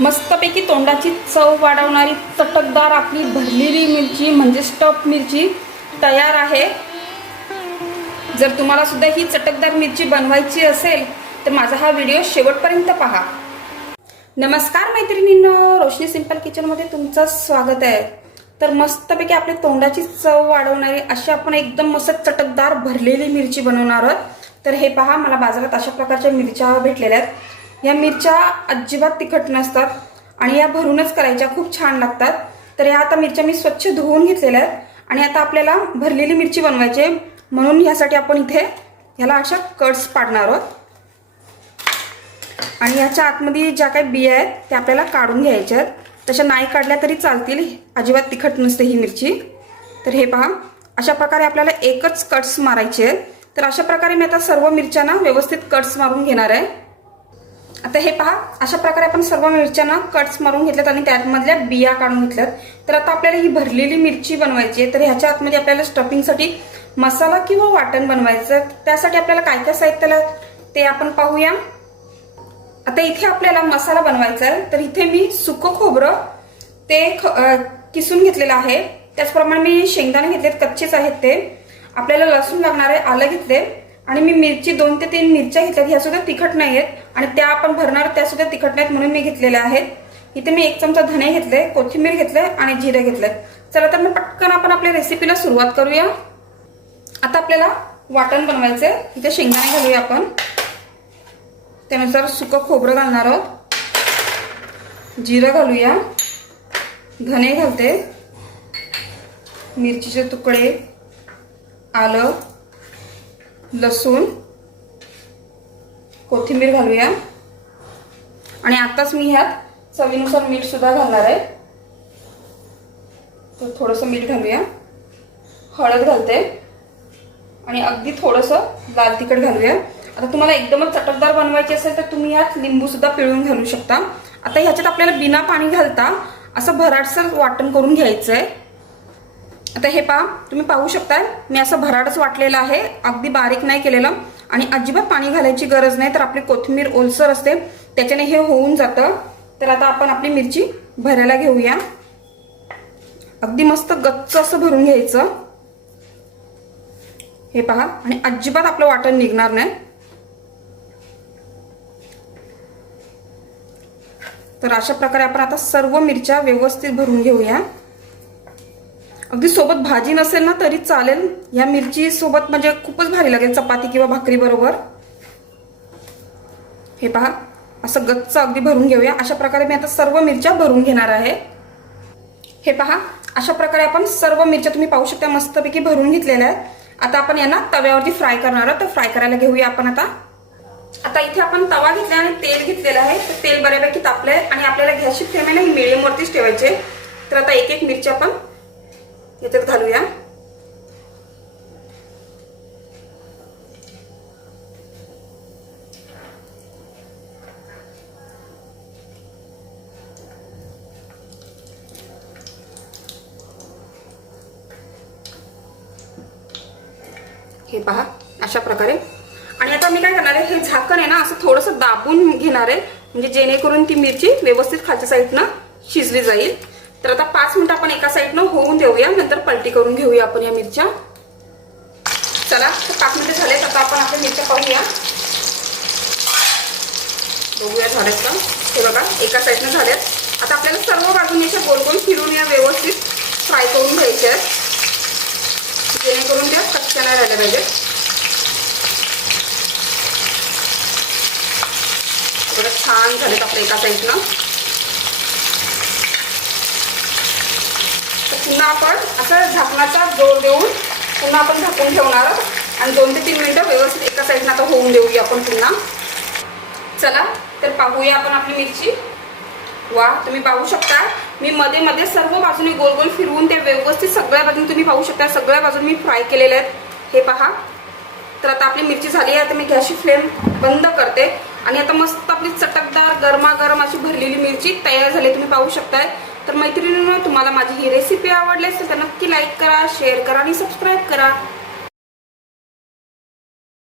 मस्तपैकी तोंडाची चव वाढवणारी चटकदार आपली भरलेली मिरची म्हणजे स्टफ मिरची तयार आहे। जर तुम्हाला सुद्धा ही चटकदार मिरची बनवायची असेल तर माझा हा व्हिडिओ शेवटपर्यंत पहा। नमस्कार मैत्रिणींनो, रोशनी सिंपल किचन मध्ये तुमचं स्वागत आहे। तर मस्तपैकी आपली तोंडाची चव वाढवणारी अशी आपण एकदम मस्त चटकदार भरलेली मिरची बनवणार आहोत। तर हे पहा, मला बाजारात अशा प्रकारच्या मिरच्या भेटलेल्या आहेत। या मिरच्या अजिबात तिखट नसतात आणि या भरूनच करायच्या खूप छान लागतात। तर या आता मिरच्या मी स्वच्छ धुवून घेतलेल्या आहेत आणि आता आपल्याला भरलेली मिरची बनवायची आहे, म्हणून यासाठी आपण इथे याला अशा कट्स पाडणार आहोत आणि याच्या आतमध्ये ज्या काही बिया आहेत त्या आपल्याला काढून घ्यायच्या आहेत। तशा नाही काढल्या तरी चालतील, अजिबात तिखट नसते ही मिरची। तर हे पहा, अशा प्रकारे आपल्याला एकच कट्स मारायचे आहेत। तर अशा प्रकारे मी आता सर्व मिरच्यांना व्यवस्थित कट्स मारून घेणार आहे। आता हे पहा, अशा प्रकारे आपण सर्व मिरच्यांना कट्स मारून घेतल्यात आणि त्यामधल्या बिया काढून घेतल्यात। तर आता आपल्याला ही भरलेली मिरची बनवायची आहे। तर ह्याच्या आतमध्ये आपल्याला स्टफिंगसाठी मसाला किंवा वाटण बनवायचं, त्यासाठी आपल्याला काय काय साहित्य ते आपण पाहूया। आता इथे आपल्याला मसाला बनवायचा आहे। तर इथे मी सुकं खोबरं ते किसून घेतलेलं आहे, त्याचप्रमाणे मी शेंगदाणे घेतलेत, कच्चेच आहेत ते। आपल्याला लसूण लागणार आहे, आलं घेतले आणि मी मिरची 2 ते 3 मिरच्या घेतल्यात। ह्या सुद्धा तिखट नाही आहेत आणि त्या आपण भरणार त्या सुद्धा तिखट नाहीत, म्हणून मी घेतलेल्या आहेत। इथे मी 1 चमचा धणे घेतले, कोथिंबीर घेतले आणि जिरे घेतले। चला तर मग पटकन आपण आपल्या रेसिपीला सुरुवात करूया। आता आपल्याला वाटण बनवायचंय। इथे शेंगदाणे घालूया आपण, त्यानुसार सुकं खोबरं घालणार आहोत, जिरं घालूया, धणे घालते, मिरचीचे तुकडे, आलं, लसूण, कोथिंबीर घालूया आणि आताच मी ह्यात चवीनुसार मीठ सुद्धा घालणार आहे। तर थोडंसं मीठ घालूया, हळद घालते आणि अगदी थोडंसं लाल तिखट घालूया। आता तुम्हाला एकदमच चटकदार बनवायची असेल तर तुम्ही यात लिंबू सुद्धा पिळून घालू शकता। आता ह्याच्यात आपल्याला बिना पाणी घालता असं भराटसर वाटण करून घ्यायचंय। आता हे पहा, तुम्ही पाहू शकता मी असं भराटच वाटलेलं आहे, अगदी बारीक नाही केलेलं आणि अजिबात पाणी घालायची गरज नाही। तर आपली कोथिंबीर ओलसर असते, त्याच्याने हे होऊन जातं। तर आता आपण आपली मिरची भरायला घेऊया, अगदी मस्त गच्च असं भरून घ्यायचं। हे पहा, आणि अजिबात आपलं वाटण निघणार नाही। तर अशा प्रकारे आपण आता सर्व मिरच्या व्यवस्थित भरून घेऊया। अगदी सोबत भाजी नसेल ना तरी चालेल, या मिरची सोबत म्हणजे खूपच भारी लागेल चपाती किंवा भाकरी बरोबर। हे पहा, असं गच्च अगदी भरून घेऊया। अशा प्रकारे मी आता सर्व मिरच्या भरून घेणार आहे। हे पहा, अशा प्रकारे आपण सर्व मिरच्या तुम्ही पाहू शकता मस्तपैकी भरून घेतलेल्या आहेत। आता आपण यांना तव्यावरती फ्राय करणार आहोत। तर फ्राय करायला घेऊया आपण आता इथे आपण तवा घेतला आणि तेल घेतलेलं आहे। तर तेल बऱ्यापैकी तापलंय आणि आपल्याला गॅसची फ्लेम आहे ना मीडियम वरतीच ठेवायचे। तर आता एक एक मिरची आपण याच्यात घालूया। हे पहा, अशा प्रकारे। आणि आता मी काय करणार आहे, हे झाकण आहे ना असं थोडंसं दाबून घेणार आहे, म्हणजे जेणेकरून ती मिरची व्यवस्थित खालच्या साईडनं शिजली जाईल। तर आता 5 मिनिटं आपण एका साईडनं होऊन देऊया, नंतर पलटी करून घेऊया आपण या मिरच्या। चला, तर 5 मिनिटं झालेत। आता आपण आपल्या मिरच्या पाहूया, बघूया झाल्यात का। हे बघा, एका साईडनं झाल्यात। आता आपल्याला सर्व बाजूने अशा गोल गोल फिरून या व्यवस्थित फ्राय करून घ्यायच्या आहेत, जेणेकरून त्या कच्च्या नाही राहिल्या पाहिजेत। छान झालेत आपल्या एका साईडनं। तर पुन्हा आपण असं झाकणाचा जोर देऊन पुन्हा आपण झाकून ठेवणार आणि 2 ते 3 मिनिटं व्यवस्थित एका साईडनं आता होऊन देऊया आपण पुन्हा। चला, तर पाहूया आपण आपली मिरची। वा, तुम्ही पाहू शकता मी मध्ये मध्ये सर्व बाजूने गोल गोल फिरवून ते व्यवस्थित सगळ्या बाजूने तुम्ही पाहू शकता सगळ्या बाजूने मी फ्राय केलेले आहेत। हे पहा, तर आता आपली मिरची झाली आहे। तर मी गॅसची फ्लेम बंद करते आणि आता मस्त आपली चटकदार गरमागरम अशी भरलेली मिरची तयार झाली, तुम्ही पाहू शकताय। तर मैत्रिणींनो, तुम्हाला माझी ही रेसिपी आवडली असेल तर नक्की लाईक करा, शेअर करा आणि सबस्क्राईब करा।